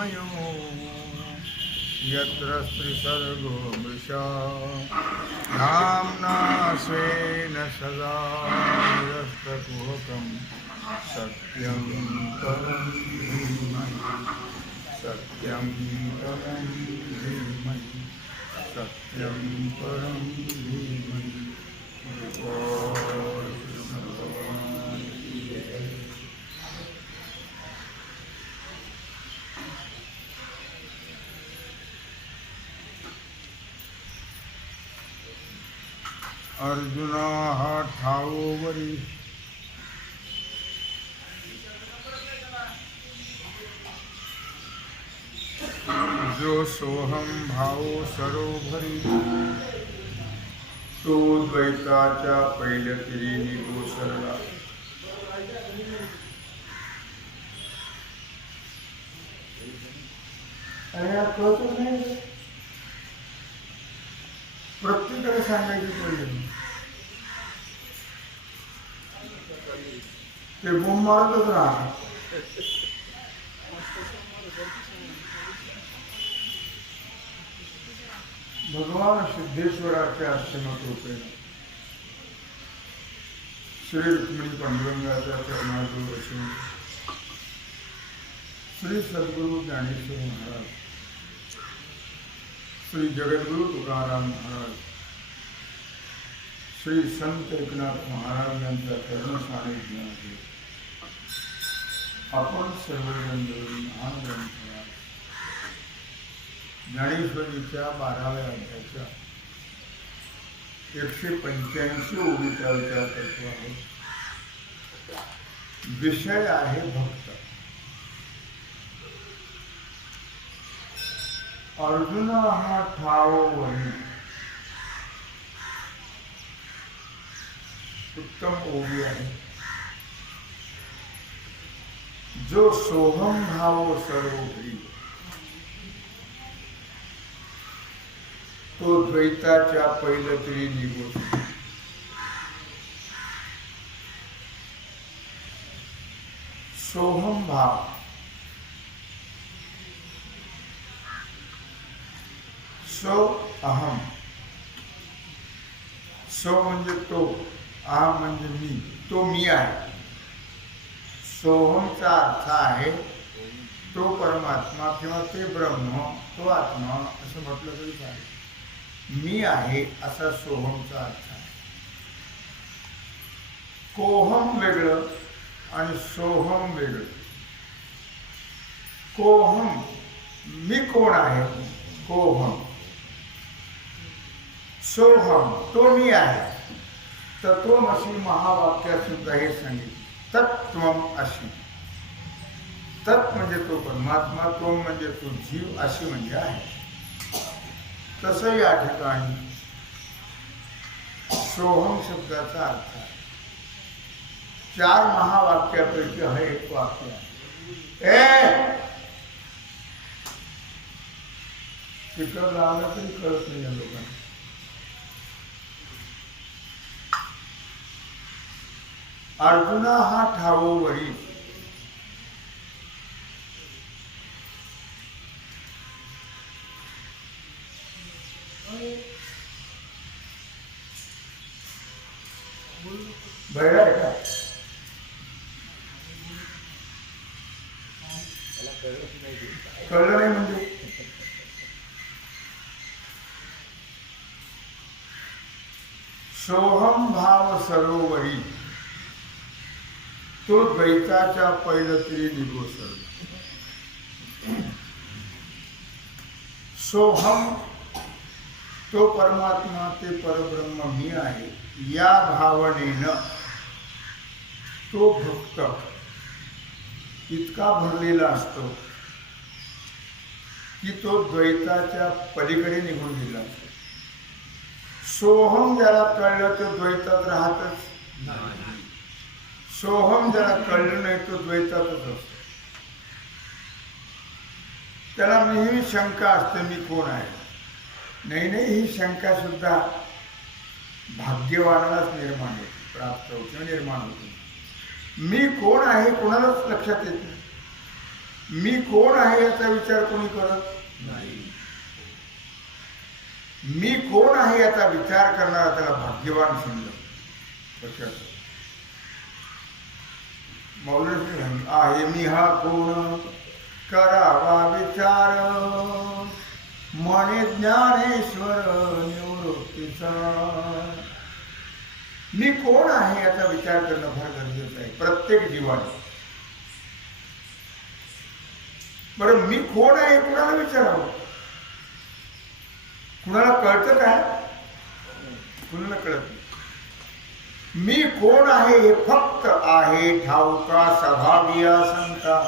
तन्मयो यत्र स्त्रीसर्गो मृषा धाम्ना स्वेन सदा निरस्तकुहकं सत्यं परं धीमहि सत्यं परं धीमहि सत्यं परं धीमहि। अर्जुना हा ठाऊवरी जो सोहम भाव सरोभरी तो द्वैताच्या पहिल्या तिरीनी कोसळला। प्रत्येकाला सांगायची पडली ते बोंब मारतच राहतात। भगवान सिद्धेश्वराच्या आश्रमात होते। श्री रुक्मिणी पांडुरंगाच्या चरणाजवळ बसून श्री सद्गुरु ज्ञानेश्वर महाराज, श्री जगद्गुरु तुकाराम महाराज, श्री संत एकनाथ महाराज यांच्या चरण सानिध्यामध्ये आपण सर्वजण मिळून महान ग्रंथाला ज्ञानेश्वरीच्या 12व्या अध्यायाच्या 185 ओळीचा विचार करतो आहोत। विषय आहे भक्त। अर्जुन हा ठाववरी उत्तम ओवी आहे। जो सोहम भाव सर्वोपरी तो द्वैताच्या पहिलं तरी निघून सोहम भाव सो अहम, सो म्हणजे तो, अहम म्हणजे मी, तो मी आहे। सोहमचा अर्थ आहे तो परमात्मा किंवा ते ब्रह्म, तो आत्मा असं म्हटलं तरी चालेल। मी आहे असा सोहमचा अर्थ आहे। कोहम वेगळं आणि सोहम वेगळं। कोहम मी कोण आहे, कोहम। सोहम तो मी आहे। तत्वमसि महावाक्यात सुद्धा हे सांगितले, तत्त्वम अशी। तत् म्हणजे तो परमात्मा, तो म्हणजे तो जीव, अशी म्हणजे आहे। तसं या ठिकाणी सोहम शब्दाचा अर्थ आहे। 4 महावाक्यापैकी हे एक वाक्य आहे। स्पीकर लावला तरी कळत नाही या लोकांना। अर्जुना हा ठावोवरी बहिरा आहे का? कळलं नाही म्हणजे सोहम भाव सरोवरी तो द्वैताच्या पहिलं तरी निघोसळ। सोहम तो परमात्मा, ते परब्रह्म मी आहे, या भावनेनं तो भक्त इतका भरलेला असतो की तो द्वैताच्या पलीकडे निघून गेला असतो। सोहम ज्याला कळलं तो द्वैतात राहतच नाही। सोहम ज्याला कळलं नाही तो द्वैतातच असतो। त्याला नेहमी शंका असते, मी कोण आहे। नाही, ही शंका सुद्धा भाग्यवानालाच निर्माण होते, प्राप्त होते, निर्माण होते। मी कोण आहे कोणालाच लक्षात येत नाही। मी कोण आहे याचा विचार कोणी करत नाही. मी कोण आहे याचा विचार करणारा त्याला भाग्यवान समजत. कशात मौलवी आहे मी हा कोण करावा विचार म्हणे ज्ञानेश्वर निवृत्तीचा. मी कोण आहे याचा विचार करणं फार गरजेचं आहे प्रत्येक जीवाने. बरं मी कोण आहे कुणाला विचारावं? कुणाला कळतं काय? कुणाला कळत नाही. मी कोण आहे हे फक्त आहे ठाऊका स्वभाविया संता.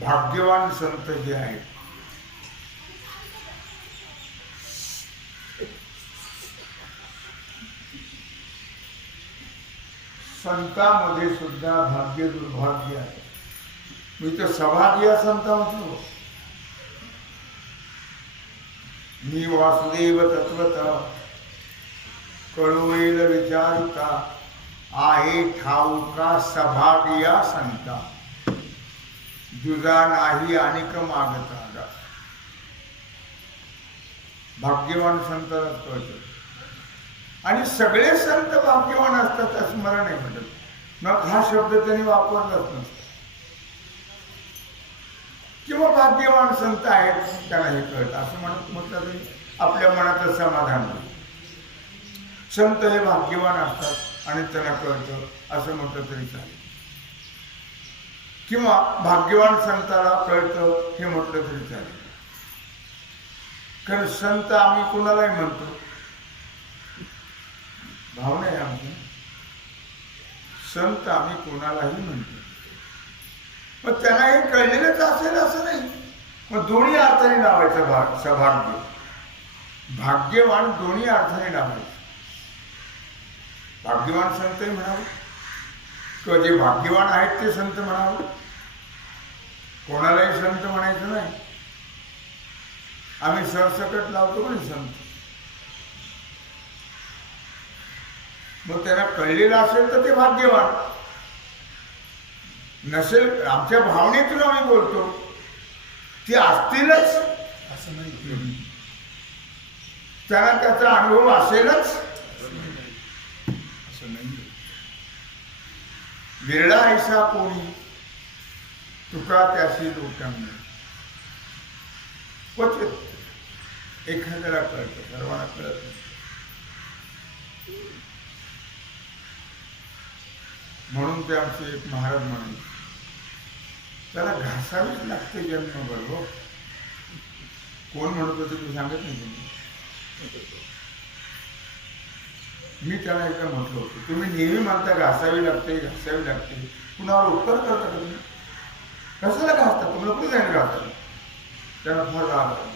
भाग्यवान संत जे आहेत संतांमध्ये सुद्धा भाग्य दुर्भाग्य आहे. मी तर सभाग्य संत म्हटलो. मी वासुदेव तत्वता कळवेल विचारुता आहे ठाऊका सभाग्या संता. जुजा नाही अनिक मागता. भाग्यवान संताला कळतं. आणि सगळे संत भाग्यवान असतात असं मला नाही म्हणत. मग हा शब्द त्यांनी वापरलाच नसतो. किंवा भाग्यवान संत आहेत त्याला हे कळत असं म्हटलं तरी आपल्या मनाचं समाधान होईल. संत हे भाग्यवान असतात आणि त्यांना कळतं असं म्हटलं तरी चालेल. किंवा भाग्यवान संताला कळतं हे म्हटलं तरी चालेल. कारण संत आम्ही कुणालाही म्हणतो. भावना आहे आमची. संत आम्ही कोणालाही म्हणतो. मग त्यांना हे कळलेलंच असेल असं नाही. मग दोन्ही अर्थाने लावायचं सभाग्य. भाग्यवान दोन्ही अर्थाने लावायचं. भाग्यवान संतही म्हणावं किंवा जे भाग्यवान आहेत ते संत म्हणावं. कोणालाही संत म्हणायचं नाही. आम्ही सरसकट लावतो पण संत. मग त्यांना कळलेलं असेल तर ते भाग्यवान. नसेल आमच्या भावनेतून आम्ही बोलतो ते असतीलच असं नाही. त्यांना त्याचा अनुभव असेलच असं नाही. विरळा ऐसा कोणी तुका त्याशी लोकांना. क्वचित एखाद्याला कळतं, सर्वांना कळत नाही. म्हणून ते आमचे एक महाराज म्हणे त्याला घासावीच लागते जन्मभर. हो कोण म्हणत होते ते सांगत नाही तुम्ही. मी त्याला एकदा म्हटलं होतं तुम्ही नेहमी म्हणता घासावी लागते घासावी लागते. कुणावर उपकार करता का तुम्ही? कशाला घासता? तुम्हाला कुठे जाईल घासता? त्याला फार राग आला.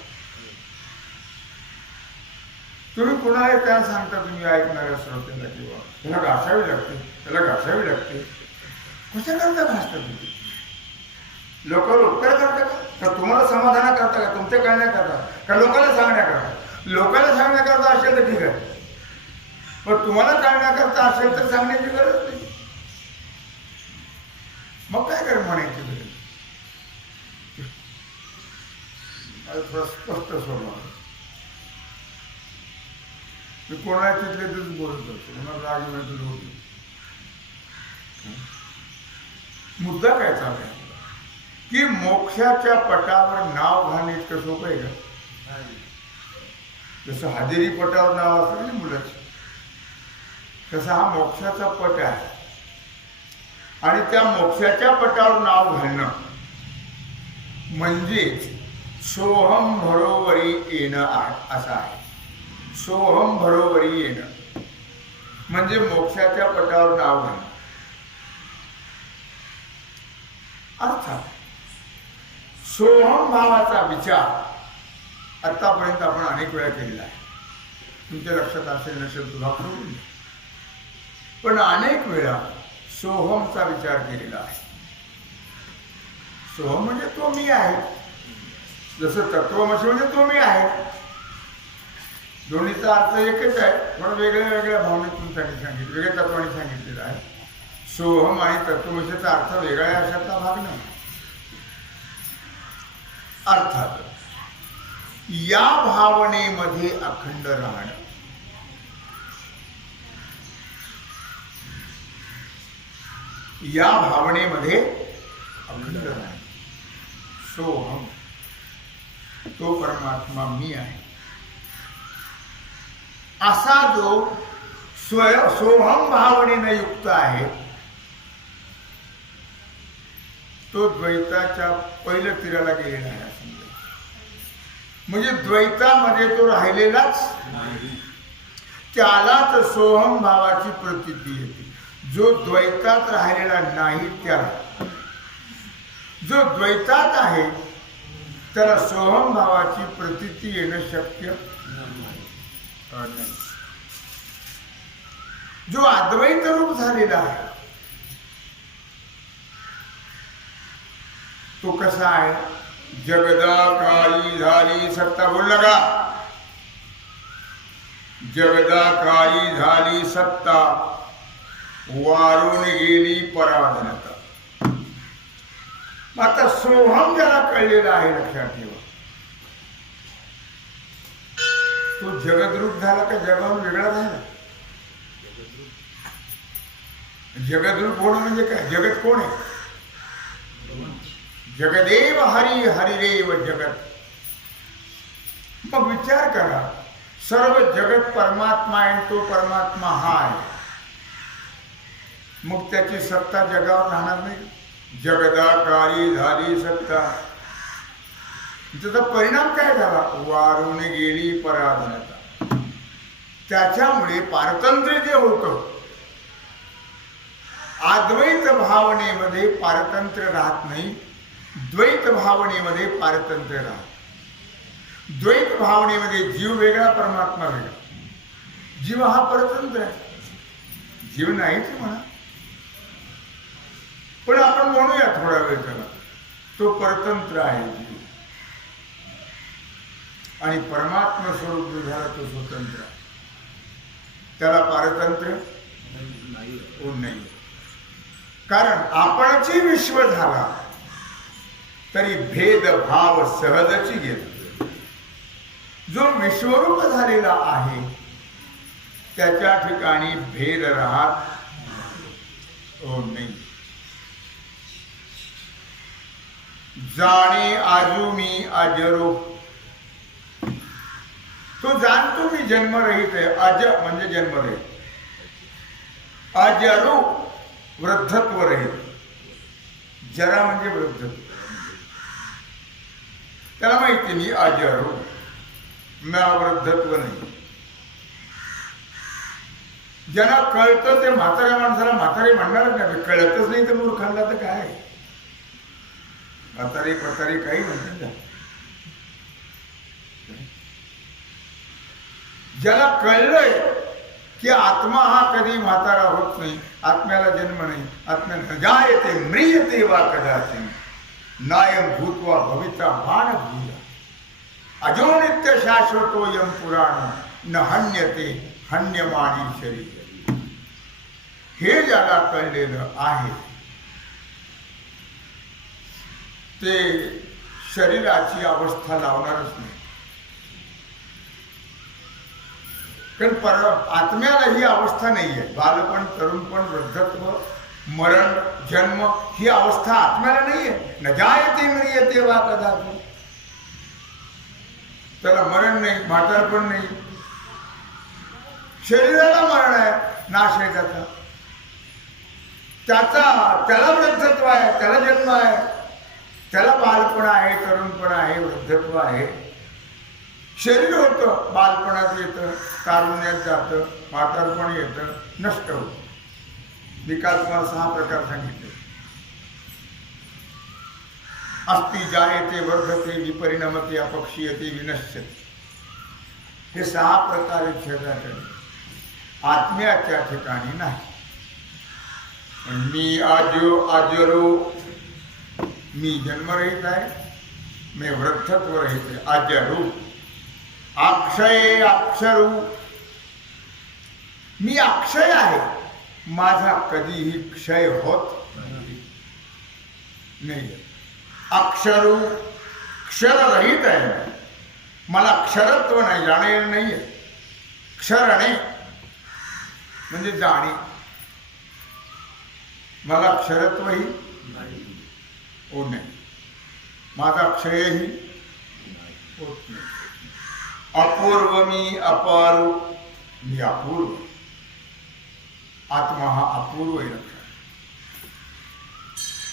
तुम्ही कुणाला त्याला सांगता तुम्ही ऐकणाऱ्या श्रोत्याला किंवा त्याला घासावी लागते त्याला घासावी लागते. कशा करता घासता तुम्ही? लोकांवर उपकार करता का तुम्हाला समाधान करता का तुमच्या करण्याकरता का लोकांना सांगण्याकरता? लोकांना सांगण्याकरता असेल तर ठीक आहे. पण तुम्हाला करण्याकरता असेल तर सांगण्याची गरज नाही. मग काय कर म्हणायची गरज? थोडा स्पष्ट स्वभाव. मी कोणाला तिथले तिथेच बोलत असतो. मला राग मिळतो होती. मुद्दा काय चालू आहे की मोक्षाच्या पटावर नाव घालणे इतकं सोपं आहे का? जसं हजेरी पटावर नाव असतं ना मुलाचं तसा हा मोक्षाचा पट आहे. आणि त्या मोक्षाच्या पटावर नाव घालणं म्हणजेच सोहम बरोबरी येणं असं आहे. सोहम बरोबरी येणं म्हणजे मोक्षाच्या पटावर नाव घालणं. अर्थात सोहम भावाचा विचार आतापर्यंत आपण अनेक वेळा केलेला आहे. तुमच्या लक्षात असेल नसेल तुझा करून. पण अनेक वेळा सोहमचा विचार केलेला आहे. सोहम म्हणजे तो मी आहे. जसं तत्वमसी म्हणजे तो मी आहे. दोन्हीचा अर्थ एकच आहे पण वेगळ्या वेगळ्या भावनेतून त्यांनी सांगितलं वेगळ्या तत्वाने सांगितलेलं आहे. सोहम आणि तत्वमसीचा अर्थ वेगळा आहे अशातला भाग नाही. अर्थात या भावनेमध्ये अखंड राहणं, या भावनेमध्ये अखंड राहणं. सोहम, तो परमात्मा मी आहे, असा जो सोहम भावनेनं युक्त आहे तो द्वैताच्या पहिल्या तीराला गेलेला आहे. म्हणजे द्वैतामध्ये तो राहिलेलाच नाही, त्यालाच सोहम भावाची प्रतीती येते. जो द्वैतात राहिलेला नाही त्याला, जो द्वैतात आहे त्याला सोहम भावाची प्रतीती येणं शक्य नाही. जो अद्वैत रूप झालेला आहे तो कसा आहे? जगदा काळी झाली सत्ता, बोलला का? जगदा काळी झाली सत्ता, वारून गेली पराधीनता. आता सोहम ज्याला कळलेला आहे, लक्षात ठेवा, तो जगद्रूप झाला का जगावरून वेगळा झाला? जगद्रूप होणं म्हणजे काय? जगत कोण आहे? जगदेव हरी, हरिदेव जगत. मग विचार करा, सर्व जगत परमात्मा आहे, तो परमात्मा हा आहे, मग त्याची सत्ता जगावर राहणार नाही? जगदाकारी झाली सत्ता, त्याचा परिणाम काय झाला? वारून गेली पराधीनता. त्याच्यामुळे पारतंत्र्य जे होतं, अद्वैत भावनेमध्ये पारतंत्र्य राहत नाही, द्वैत भावनेमध्ये पारतंत्र्य राहत. द्वैत भावनेमध्ये जीव वेगळा, परमात्मा वेगळा. जीव हा परतंत्र आहे, जीव नाहीच म्हणा, पण आपण म्हणूया थोडा वेळ त्याला, तो परतंत्र आहे जीव. आणि परमात्मा स्वरूप जो झाला तो स्वतंत्र आहे, त्याला पारतंत्र्य नाही. कारण आपणची विश्व झाला तरी भेदभाव सहजची घेतो. जो विश्वरूप झालेला आहे त्याच्या ठिकाणी भेद राहत नाही. जाणे आजू मी अजरो, तो जाणतो मी जन्मरहित आहे. अज म्हणजे जन्मरहित, अजरो वृद्धत्व रहित. जरा म्हणजे वृद्धत्व. त्याला माहिती मी अजरो, मला वृद्धत्व नाही. ज्यांना कळतं ते म्हाताऱ्या माणसाला म्हातारी म्हणणारच नाही. कळतच नाही तर मूर्खांना तर काय, म्हातारी पतारी काही म्हणतात. ज्याला कळलंय की आत्मा हा कधी म्हातारा होत नाही, आत्म्याला जन्म नाही, आत्म्या न जायते म्रियते वा कदाचिन, नायम भूत्वा भविता भान भूया, अजो नित्य शाश्वतो यम पुराण, न हन्यते हन्यमानी शरीर. हे ज्याला कळलेलं आहे ते शरीराची अवस्था लावणारच नाही. कारण आत्म्याला ही अवस्था नाही आहे. बालपण, तरुणपण, वृद्धत्व, मरण, जन्म ही अवस्था आत्म्याला नाही आहे. न जायते म्रियते वा कदाचिन, त्याला मरण नाही, म्हातारपण नाही. शरीराला मरण आहे, नाश आहे त्याला वृद्धत्व आहे, त्याला जन्म आहे, त्याला बालपण आहे, तरुणपण आहे, वृद्धत्व आहे. शरीर होतं, बालपणात येतं, तारुण्यात जातं, म्हातारपण येतं, नष्ट होतं. विकास तुम्हाला 6 प्रकार सांगितले. अस्ति, जायते, वर्धते, विपरिणमते, अपक्षीयते, विनश्यते. हे 6 प्रकारे शरीराकडे, आत्म्याच्या ठिकाणी नाही. मी अजरो, मी जन्मरहित आहे, मी वृद्धत्व रहित आहे. अजरो, अक्षय अक्षरू, मी अक्षय आहे, माझा कधीही क्षय होत नाही. अक्षरू क्षररहित आहे. मला क्षरत्व नाही, जाणेल नाही आहे. क्षरणे म्हणजे जाणे. मला क्षरत्वही होत नाही, माझा क्षयही होत नाही. अपूर्व मी अपारू, मी अपूर्व. आत्मा हा अपूर्व आहे.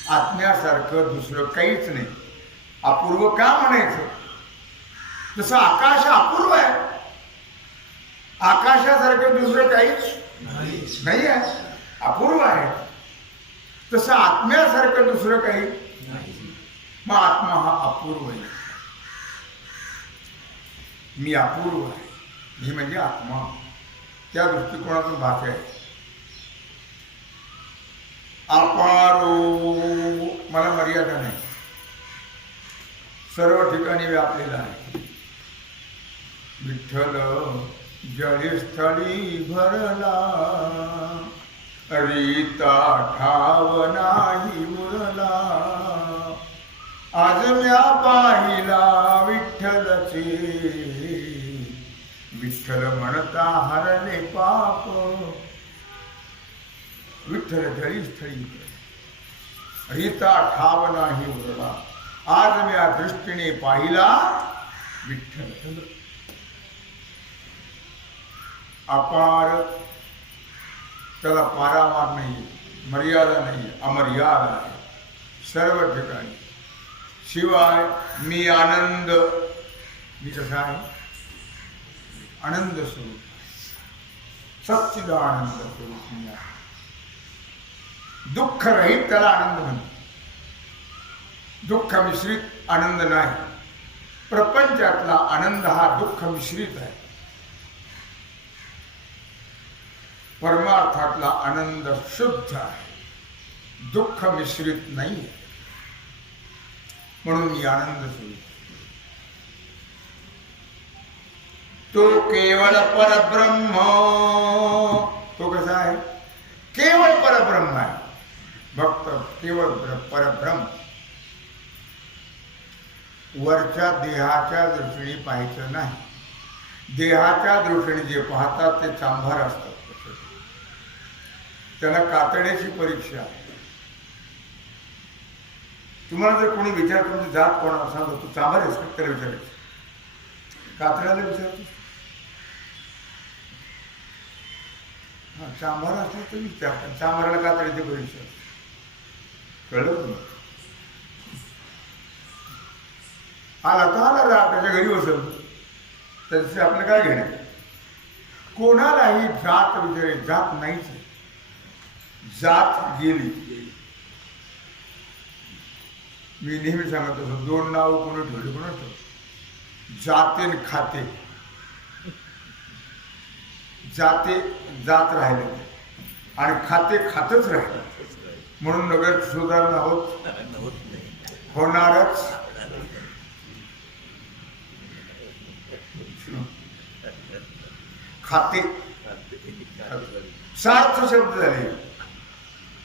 आत्म्यासारखं दुसरं काहीच नाही. अपूर्व का म्हणायचं? जसं आकाश अपूर्व आहे, आकाशासारखं दुसरं काहीच नाही आहे, अपूर्व आहे. तसं आत्म्यासारखं दुसरं काही नाही. मग आत्मा हा अपूर्व आहे. मी अपूर्व आहे, मी म्हणजे आत्मा. त्या दृष्टिकोनातून भाषा आहे. अपारो, मला मर्यादा नाही, सर्व ठिकाणी व्यापलेला आहे. विठ्ठल जळस्थळी भरला, रीता ठाव नाही उरला. आज म्या पाहिला विठ्ठलचे, विठ्ठल म्हणता हरले पाप. विठ्ठल जळस्थळी रीता ठाव नाही उरला. आज म्या दृष्टीने पाहिला विठ्ठल. अपार, त्याला पारावार नाही, मर्यादा नाही, अमर्याद आहे सर्व ठिकाणी. शिवाय मी आनंद, मी कसा आहे? आनंद स्वरूप, सच्चिदानंद स्वरूप मी आहे. दुःख रहित त्याला आनंद म्हणतो. दुःख मिश्रित आनंद नाही. प्रपंचातला आनंद हा दुःख मिश्रित आहे. परमार्थातला आनंद शुद्ध आहे, दुःख मिश्रित नाही. म्हणून मी आनंद स्वरूप. तो केवळ परब्रह्म. तो कसा आहे? केवळ परब्रह्म आहे. भक्त केवळ परब्रह्म. वरच्या देहाच्या दृष्टीने पाहायचं नाही. देहाच्या दृष्टीने जे पाहतात ते चांभार असतात. त्याला कातड्याची परीक्षा आहे. तुम्हाला जर कोणी विचार करून जात कोणा सांगतो तू चांभार आहेस का, त्याला विचारायचं. कातड्याला विचारतो, हा चांभार असला तर विचारतात. चांभाराला कातड्याची परीक्षा. कळलं तुम्हाला? आला तर आला रा, त्याच्या घरी बसल, त्याचे आपलं काय घेणे. कोणालाही जात विचारे, जात नाहीच. जात गेली. मी नेहमी सांगत असतो, दोन नाव कोणी ठेवले कोण असतो, जाते न खाते. जाते जात राहिले आणि खाते खातच राहिले. म्हणून नगर सुधारणा होणारच. खाते सार्थ शब्द झाले.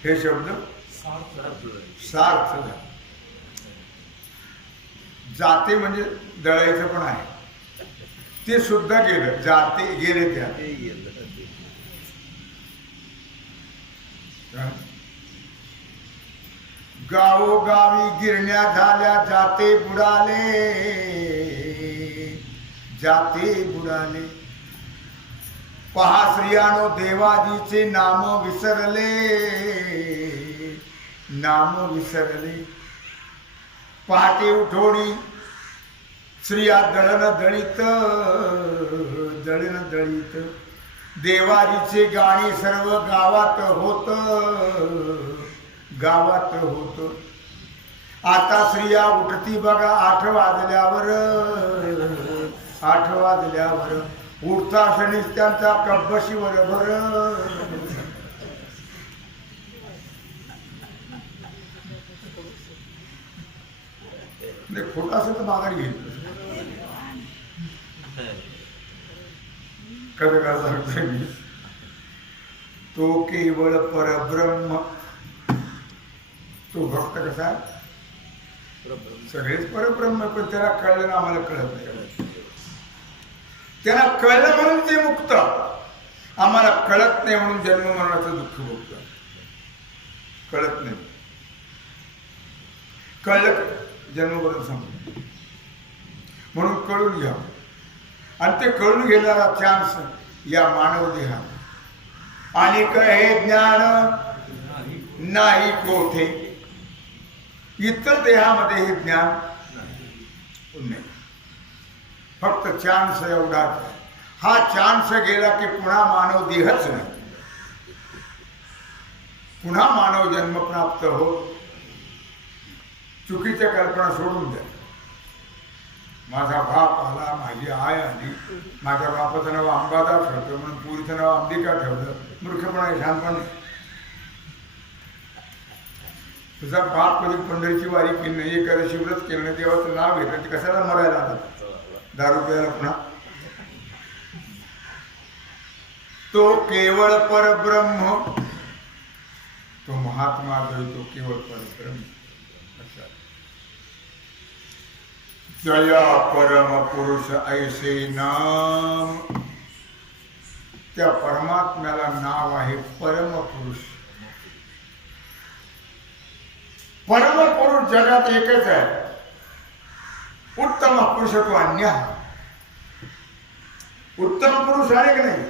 हे शब्द सार्थ झाले. जाते म्हणजे दळायचं पण आहे, ते सुद्धा गेलं. जाते गेले त्या. गावोगावी गिरण्या झाल्या, जाते बुडाले, जाते बुडाले. पहा स्त्रियानो देवाजीचे नाम विसरले, नाम विसरले. पहाटे उठोणी स्त्रिया दळण दळीत, दळण दळीत. देवाजीचे गाणी सर्व गावात होत, गावात होत. आता स्त्रिया उठती बघा 8 वाजल्यावर, 8 वाजल्यावर. उठता क्षणीच त्यांचा कब्बशीवर भर. खोटा असेल तर माघारी घेईल. कसं काय सांगतोय मी. तो केवळ परब्रह्म. तो भक्त कसा सगळेच परब्रह्म, पण त्याला कळलं ना, आम्हाला कळत नाही. त्याला कळलं म्हणून ते मुक्त, आम्हाला कळत नाही म्हणून जन्म मरणाचं दुःख भोगत. कळत नाही, कळलं जन्म मरण संपलं. म्हणून कळून घ्या, आणि ते कळून घेणारा चान्स या मानव देहात. आणि हे ज्ञान नाही कोठे, इतर देहामध्ये हे ज्ञान नाही. फक्त चान्स एवढाच. हा चान्स गेला की पुन्हा मानव देहच नाही, पुन्हा मानव जन्म प्राप्त हो. चुकीच्या कल्पना सोडून द्या. माझा बाप आला, माझी आय आली, माझ्या बापाचं नाव अंबादास ठेवतं म्हणून पुरीचं नाव अंबिका ठेवलं. मूर्खपणा, शहाणपण. तुझा बाप कधी पंढरीची वारी केली नाही, एखाद्या व्रत केलं नाही, देवाचं नाव घेतलं, ते कशाला मरायला आलं? दारू प्यायला पुन्हा. तो केवळ परब्रह्म, तो महात्मा जो तो केवळ परब्रह्म. जया परम पुरुष ऐसे नाम. त्या परमात्म्याला नाव आहे परमपुरुष. परमपुरुष जगात एकच आहे. उत्तम पुरुष तो अन्य. उत्तम पुरुष आहे की नाही?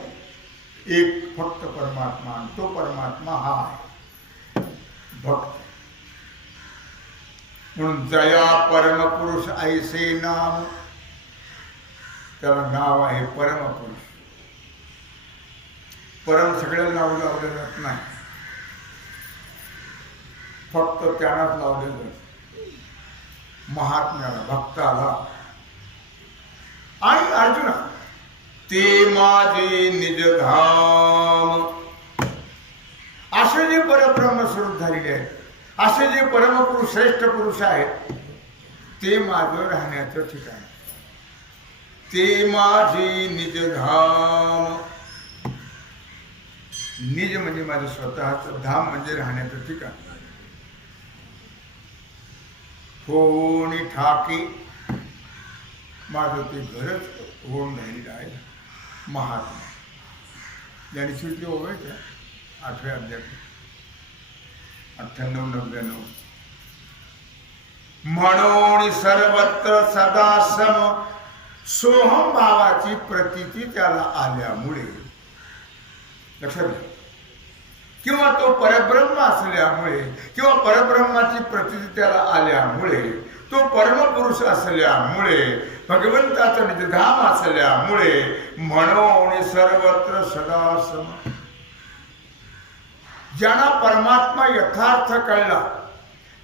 एक फक्त परमात्मा. तो परमात्मा हा आहे भक्त. म्हणून जया परमपुरुष ऐसे नाम, त्याला नाव आहे परमपुरुष. परम सगळ्याला नाव लावलं जात नाही, फक्त त्यालाच लावलं जात. महात्म्याला, भक्ताला. आणि अर्जुना, ते माझे निजधाम. असे जे परब्रह्म स्वरूप झालेले आहेत, असे जे परमपुरुष श्रेष्ठ पुरुष आहेत, ते माझं राहण्याचं ठिकाण. ते माझे निजधाम. निज म्हणजे माझं स्वतःचं, धाम म्हणजे राहण्याचं ठिकाण. होणी ठाके, माझं ते घरच होऊन राहिलेलं आहे. महात्मा ज्ञानेश्वरी ओळख 8व्या अध्यायात 98-99. म्हणून सर्वत्र सदा सम सोहम भावाची प्रतीती त्याला आल्यामुळे. लक्षात घ्या. किंवा तो परब्रह्म असल्यामुळे, किंवा परब्रह्माची प्रतीती त्याला आल्यामुळे, तो परमपुरुष असल्यामुळे, भगवंताचं निजधाम असल्यामुळे, म्हणून सर्वत्र सदा सम. ज्यांना परमात्मा यथार्थ कळला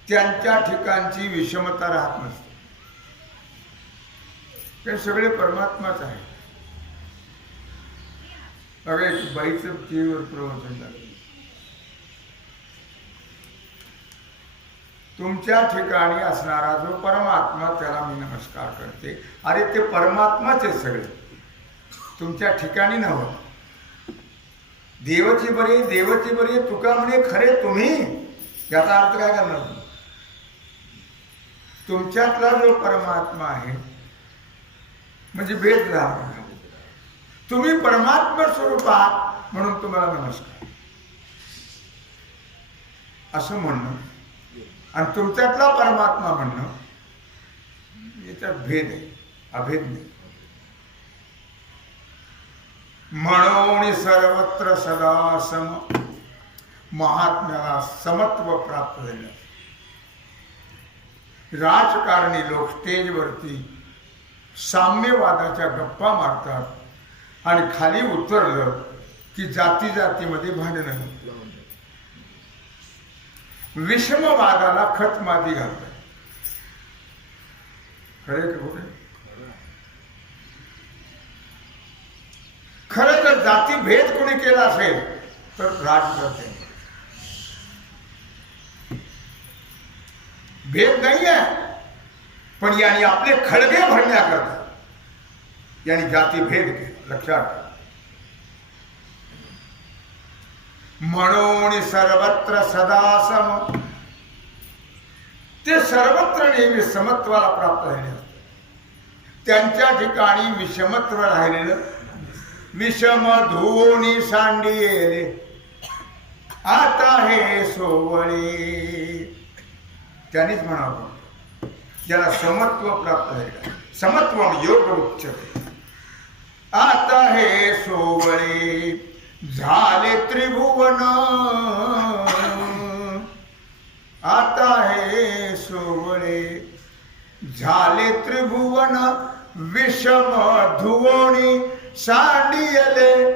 त्यांच्या ठिकाणची विषमता राहत नसते. ते सगळे परमात्माच आहे. बघा, एक बाईचं टीव्हीवर प्रवचन झालं. तुमच्या ठिकाणी असणारा जो परमात्मा, त्याला मी नमस्कार करते. अरे ते परमात्माच आहे सगळे, तुमच्या ठिकाणी नव्हतं. देवची बरी, देवची बरी, तुका म्हणे खरे तुम्ही. याचा अर्थ काय करणार? तुमच्यातला जो परमात्मा आहे म्हणजे भेद झाला. तुम्ही परमात्मा स्वरूप आहात म्हणून तुम्हाला नमस्कार असं म्हणणं, आणि तुमच्यातला परमात्मा म्हणणं, याच्यात भेद आहे, अभेद नाही. म्हणून सर्वत्र सदा सम. महात्म्याला समत्व प्राप्त झालं. राजकारणी लोक स्टेजवरती साम्यवादाच्या गप्पा मारतात आणि खाली उतरलं की जाती जातीमध्ये भांडणं, विषमवादाला खतमाती घालतात. खरे का खोटे? खरं जर जाती भेद कोणी केला असेल तर राजकारणी. भेद नाही आहे, पण यांनी आपले खळगे भरण्याकरता यांनी जाती भेद केला. लक्षात. म्हणून सर्वत्र सदा सम, ते सर्वत्र नेहमी समत्वाला प्राप्त झाले असते. त्यांच्या ठिकाणी विषमत्व राहिलेलं, विषम धुवोनी सांडिले आता हे सोवळे. त्यांनीच म्हणावं ज्याला समत्व प्राप्त झाले, समत्व योग उच्चते. आता हे सोवळे झाले त्रिभुवन, आता हे सोवळे झाले त्रिभुवन, विषम धुवोनी सांडिले.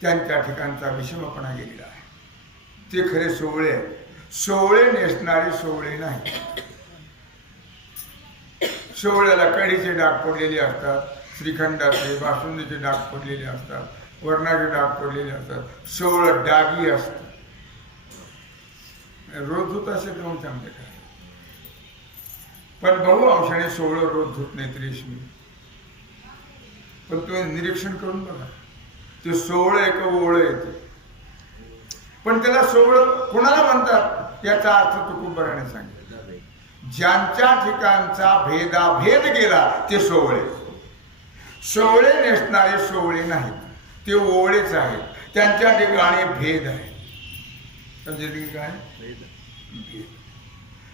त्यांच्या ठिकाणचा विषमपणा गेलेला आहे. ते खरे सोवळे आहे. सोवळे नेसणारे सोवळे नाही. सोवळ्याला कढीचे डाग पडलेले असतात, श्रीखंडाचे बासुंदीचे डाग पडलेले असतात, वरणाचे डाग पडलेले असतात. सोवळं डागी असतं. रोज धुत असेल तर मग चांगले काय, पण बहु अंशाने सोवळं रोज धुत नाही रेशमी. पण तुम्ही निरीक्षण करून बघा, ते सोवळं एक ओवळं येते. पण त्याला सोवळं कोणाला म्हणतात याचा अर्थ तुकोबाराने सांगितलं. ज्यांच्या ठिकाणचा भेदाभेद गेला ते सोवळे. सोवळे नेसणारे सोवळे नाहीत, ते ओवळेच आहेत. त्यांच्या ठिकाणी भेद आहे. काय भेद?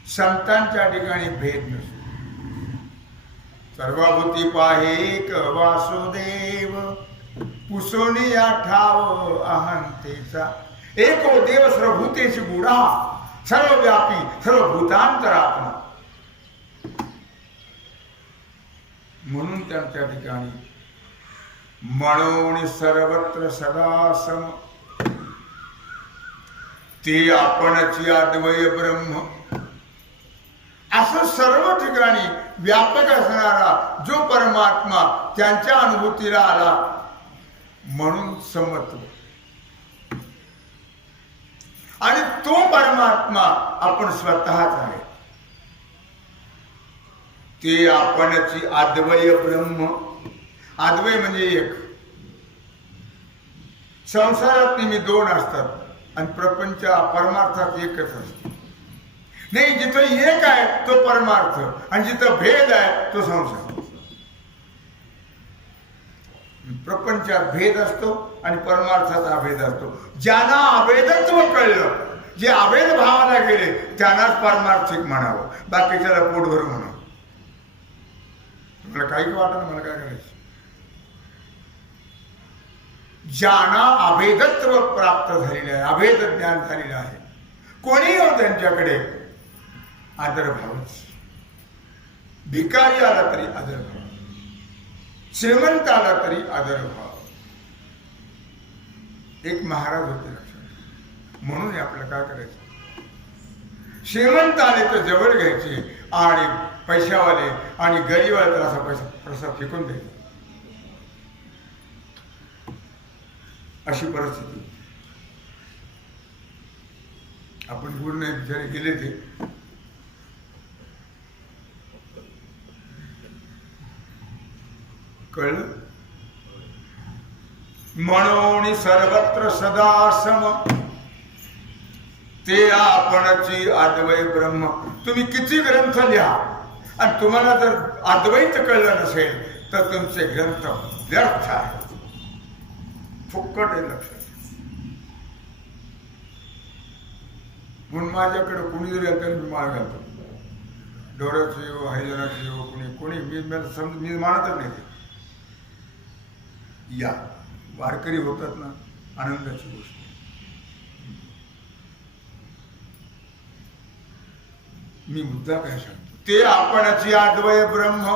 संतांच्या ठिकाणी भेद नसतो. सर्वभूती पाहेक वासुदेव, पुसोनी आठाव अहंतेचा. एको देव सर्वभूतेची गुढा, सर्वव्यापी सर्वभूतांतरात्मा. म्हणून त्यांच्या ठिकाणी म्हणून सर्वत्र सदा सम, ते आपणची अद्वय ब्रह्म. असं सर्व ठिकाणी व्यापक असणारा जो परमात्मा त्यांच्या अनुभूतीला आला, म्हणून समत्व. आणि तो परमात्मा आपण स्वतःच आहे. ते आपणची अद्वय ब्रह्म. अद्वय म्हणजे एक. संसारात नेहमी दोन असतात आणि प्रपंच परमार्थात एकच असतो. नाही, जिथं एक आहे तो परमार्थ आणि जिथं भेद आहे तो संसार. प्रपंचात भेद असतो आणि परमार्थात अभेद असतो. ज्यांना अभेदत्व कळलं, जे अभेद भावाला गेले, त्यांनाच पारमार्थिक म्हणावं, बाकीच्याला पोटभर म्हणावं. मला काही वाटत, मला काय करायचं. ज्यांना अभेदत्व प्राप्त झालेलं आहे, अभेद ज्ञान झालेलं आहे, कोणी हो त्यांच्याकडे आदरभावच. भिकारी आला तरी आदरभाव, श्रीमंत आला तरी आदरभाव. एक महाराज होते लक्षात. म्हणून आपल्याला काय करायचं, श्रीमंत आले तर जवळ घ्यायचे आणि पैशावाले आणि गरीबाला तर असा पैसा प्रसाद फेकून द्यायचा. अशी परिस्थिती. आपण पूर्ण बिचारे गेले ते कळलं. म्हणून सर्वत्र सदा सम, ते आपणची अद्वय ब्रह्म. तुम्ही किती ग्रंथ लिहा आणि तुम्हाला जर अद्वैत कळलं नसेल तर तुमचे ग्रंथ व्यर्थ आहेत, फुक्कट आहे. लक्षात. म्हणून माझ्याकडे कोणी जरी आलं तरी मी माळ घालतो. डोळ्याची हो, हैदराची हो, कोणी मी मानतच नाही. या वारकरी होतात ना, आनंदाची गोष्ट. मी मुद्दा काय सांगतो, ते आपणची अद्वय ब्रह्म,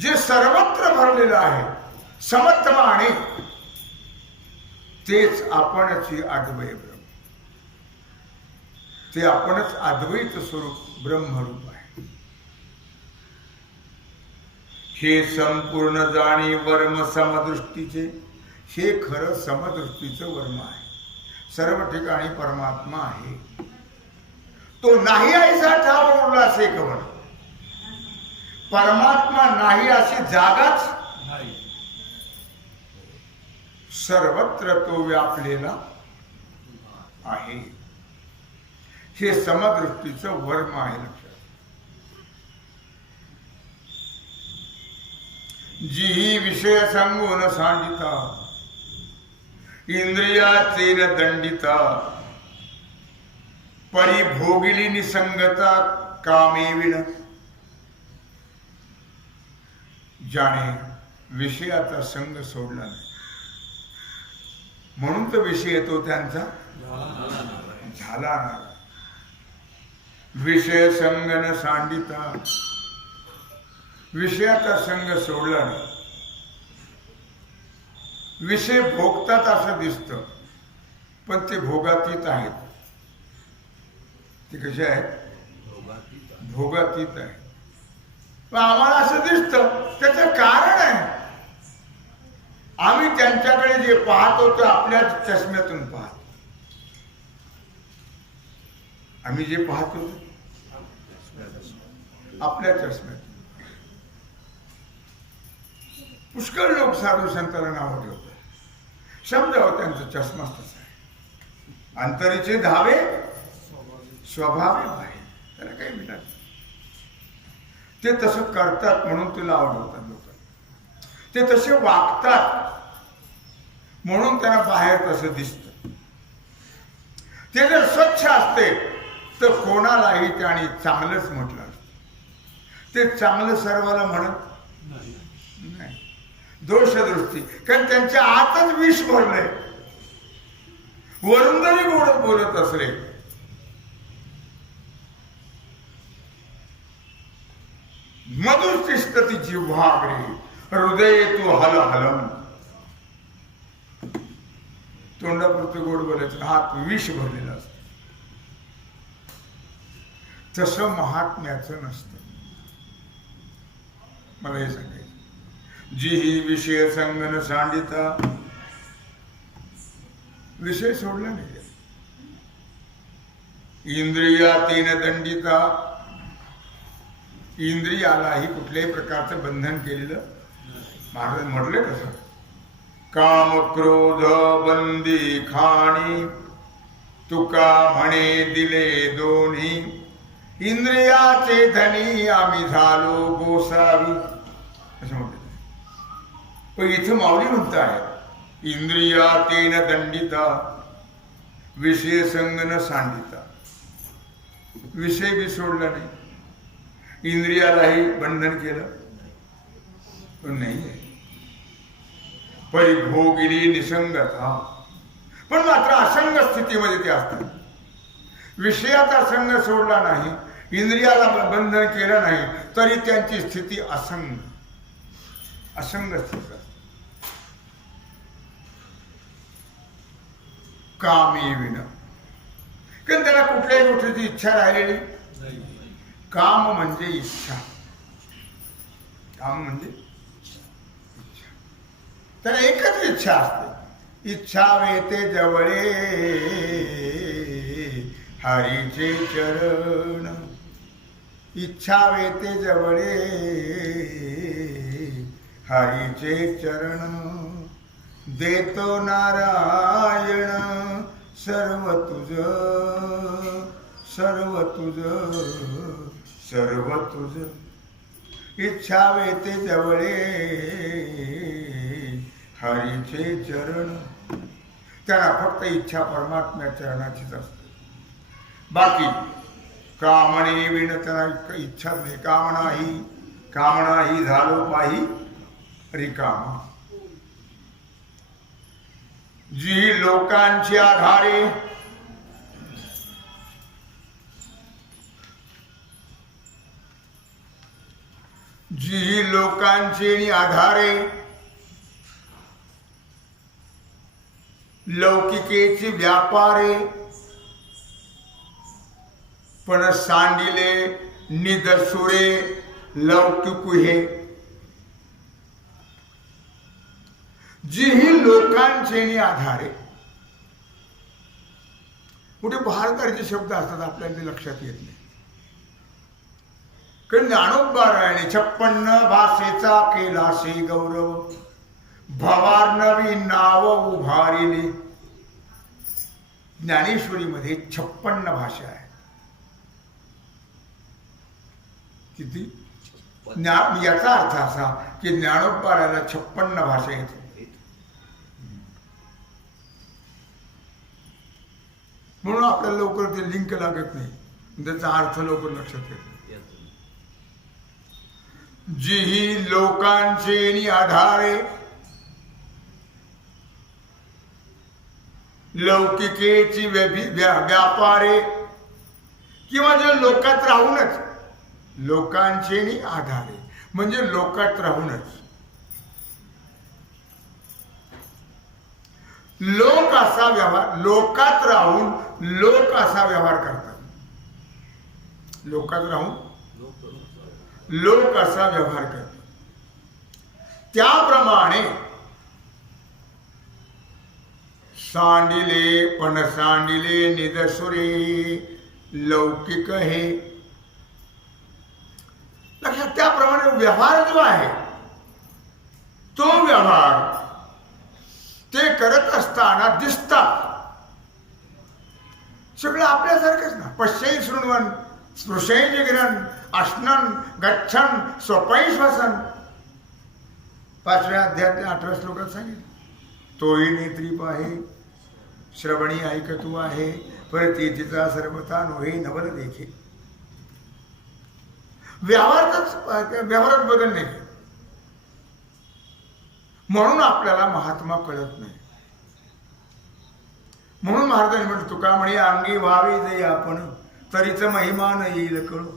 जे सर्वत्र भरलेलं आहे समत्वाने, तेच आपणची अद्वय ब्रह्म. ते आपणच अद्वैत स्वरूप ब्रह्मरूप आहे. हे संपूर्ण जाणी वर्म समदृष्टीचे. हे खरं समदृष्टीचं वर्म आहे. सर्व ठिकाणी परमात्मा आहे. तो नाही आईचा ठाव उरला असे कवन. परमात्मा नाही अशी जागाच नाही. सर्वत्र तो व्यापलेला आहे. हे समदृष्टीचं वर्म आहे. लक्षात जी विषय सांगून सांडिता इंद्रियाचे न दंडिता परिभोगिली निसंगता कामे विण. ज्याने विषयाचा संग सोडला नाही म्हणून तर विषय तो त्यांचा झाला नाही. विषय संग न सांडिता विषयाचा संग सोडला नाही. विषय भोगतात असं दिसतं पण ते भोगातीत आहेत. ते कसे आहेत? भोगातीत आहे. पण आम्हाला असं दिसतं त्याचं कारण आहे आम्ही त्यांच्याकडे जे पाहतो ते आपल्या चष्म्यातून पाहतो. आम्ही जे पाहतो आपल्या चष्म्यातून. पुष्कळ लोक साधू संतांना नाव ठेवतात. समजावं त्यांचा चष्माच तसा आहे. अंतरीचे धावे स्वभाव आहे. त्याला काही मिळत. ते तसं करतात म्हणून तुला आवडतात लोक. ते तसे वागतात म्हणून त्यांना बाहेर तसं दिसतं. ते जर स्वच्छ असते तर कोणालाही त्याने चांगलंच म्हटलं असतं. ते चांगलं सर्वाला म्हणत नाही. दोषदृष्टी. कारण त्यांच्या आतच विष भरलंय. वरून जरी गोड बोलत असले मधुतिष्ठती जिव्हाग्रे हृदय तू हल हलम. तोंडापुरतं गोड बोलायचं हात विष भरलेला असत. तसं महात्म्याचं नसतं. मला हे सांगायचं. जी ही विषय संगन सांडिता विषय सोडला नाही. इंद्रियातीन दंडिता इंद्रियालाही कुठल्याही प्रकारचं बंधन केलेलं महाराज म्हटले कसं. काम क्रोध बंदी खाणी तुका म्हणे दिले दोन्ही इंद्रियाचे धनी आम्ही झालो गोसावी असं म्हटलं. पण इथं माऊली म्हणताय इंद्रियातेन दंडिता विषय संग न सांडिता. विषय बी सोडला नाही. इंद्रियालाही बंधन केलं पण नाही. परिभोगिली निसंगता. पण मात्र असंग स्थितीमध्ये ते असतात. विषयाचा संग सोडला नाही इंद्रियाला बंधन केलं नाही तरी त्यांची स्थिती असंग स्थिती. कामी विण. कारण त्याला कुठल्याही गोष्टीची इच्छा राहिलेली. काम म्हणजे इच्छा. काम म्हणजे इच्छा. त्याला एकच इच्छा असते. इच्छा वेते जवळे हरीचे चरण. इच्छा वेते जवळे हरीचे चरण. देतो नारायण सर्व तुझ सर्व तुझ सर्व तुझ. इच्छा वेते जवळे हरीचे चरण. त्याला फक्त इच्छा परमात्म्या चरणाचीच असते. बाकी कामणे विण त्याला इच्छा नाही. कामनाही झालो पाही रिकामा. जी लोकांची आधारे जी लोकांची आधारे लौकिकेची व्यापारे पण सांडिले निदसुरे लौकिकुहे. जी ही लोकांचे आधारे. कुठे बहारदारीचे शब्द असतात आपल्याला ते लक्षात येत नाही. कारण ज्ञानोबा रायाने 56 भाषेचा केला से गौरव. भवार्णवी नाव उभारिले. ज्ञानेश्वरीमध्ये 56 भाषा आहे. किती? याचा अर्थ असा की ज्ञानोबाला 56 भाषा येते. म्हणून आपल्याला लवकर ते लिंक लागत नाही, त्याचा अर्थ लवकर लक्षात येत नाही. जीही लोकांचे आधारे लौकिकेची व्यापारे, किंवा जे लोकात राहूनच, लोकांचे आधारे म्हणजे लोकात राहूनच, लोक असा व्यवहार, लोकात राहून लोक असा व्यवहार करतात. लोकात राहून लोक असा व्यवहार करतात. त्याप्रमाणे सांडिले पण सांडिले निदसुरे लौकिक हे. लक्षात, त्याप्रमाणे व्यवहार जो आहे तो व्यवहार ते करत असताना दिसतात. सगळं आपल्यासारखंच ना. पश्यै शृण्वन् स्पृशै जिघ्रन् अश्नन् गच्छन् स्वपै श्वसन्. 5व्या अध्यायातल्या 18 श्लोकात सांगितलं. तोही नेत्री पाहे, श्रवणी ऐकतू आहे, परत तिचा सर्वथा नोहे नवल देखे. व्यवहारात बदल नाही. म्हणून आपल्याला महात्मा कळत नाही. म्हणून महाराजांनी म्हटलं, तुका म्हणे अंगी व्हावे जे आपण, तरीच महिमा न येईल कळू.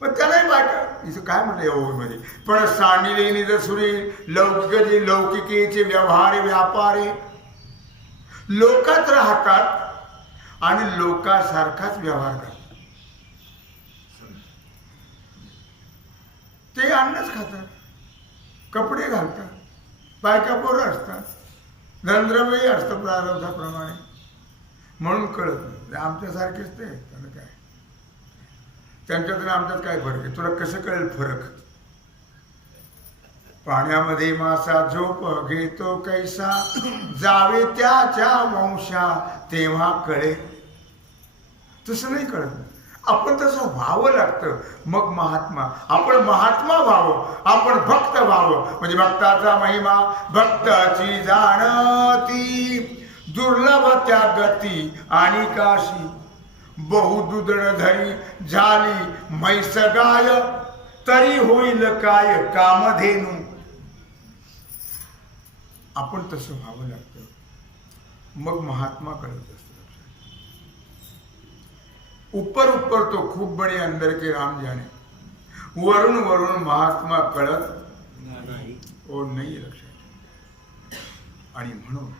पण त्यालाही बायका इथं काय म्हटलं या मध्ये, पण सांडिले निदसुरे लौकिक लौकिकेचे व्यवहार व्यापारे. लोकात राहतात आणि लोकासारखाच व्यवहार करतात. ते अन्नच खातात, कपडे घालतात, बायका पोरं असतात, धनद्रव्यही असतं प्रारब्धाप्रमाणे. म्हणून कळत नाही. आमच्यासारखेच ते त्याला काय, त्यांच्यात आणि आमच्यात काय फरक आहे? तुला कसं कळेल फरक? पाण्यामध्ये मासा झोप घेतो कैसा, जावे त्याच्या वंशा तेव्हा कळे. तसं नाही कळत. आपण तसं व्हावं लागतं, मग महात्मा. आपण महात्मा व्हावं, आपण भक्त व्हावं, म्हणजे भक्ताचा महिमा भक्ताची जाणती. दुर्लभ त्या गती आणि काशी, बहुदुदड धरी झाली म्हैस गाय, तरी होईल काय कामधेनू. आपण तसं व्हावं लागतं, मग महात्मा कळत असतो. ऊपर ऊपर तो खूप बडे अंदर के राम जाने, वरून वरून महात्मा कळत नाही. लक्षात. आणि म्हणून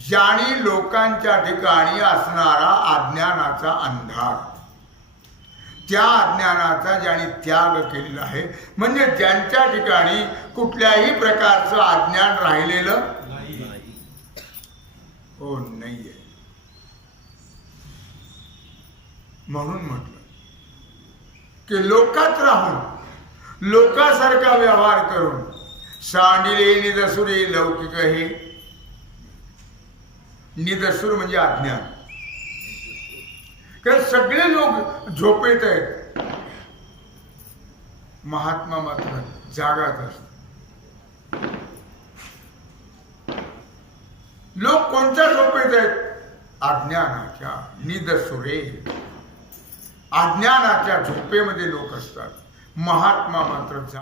ज्याने लोकांच्या ठिकाणी असणारा अज्ञानाचा अंधार, त्या अज्ञानाचा ज्याने त्याग केलेला आहे, म्हणजे ज्यांच्या ठिकाणी कुठल्याही प्रकारचं अज्ञान राहिलेलं नाहीये. म्हणून म्हटलं की लोकात राहून लोकासारखा व्यवहार करून सांडिले निदसुरे लौकिक हे. निदसूर म्हणजे अज्ञान. कारण सगळे लोक झोपेत आहेत, महात्मा मात्र जागात असतात. लोक कोणत्या झोपेत आहेत? अज्ञानाच्या. निदसुरे, अज्ञानाच्या झोपेमध्ये लोक असतात. महात्मा मात्र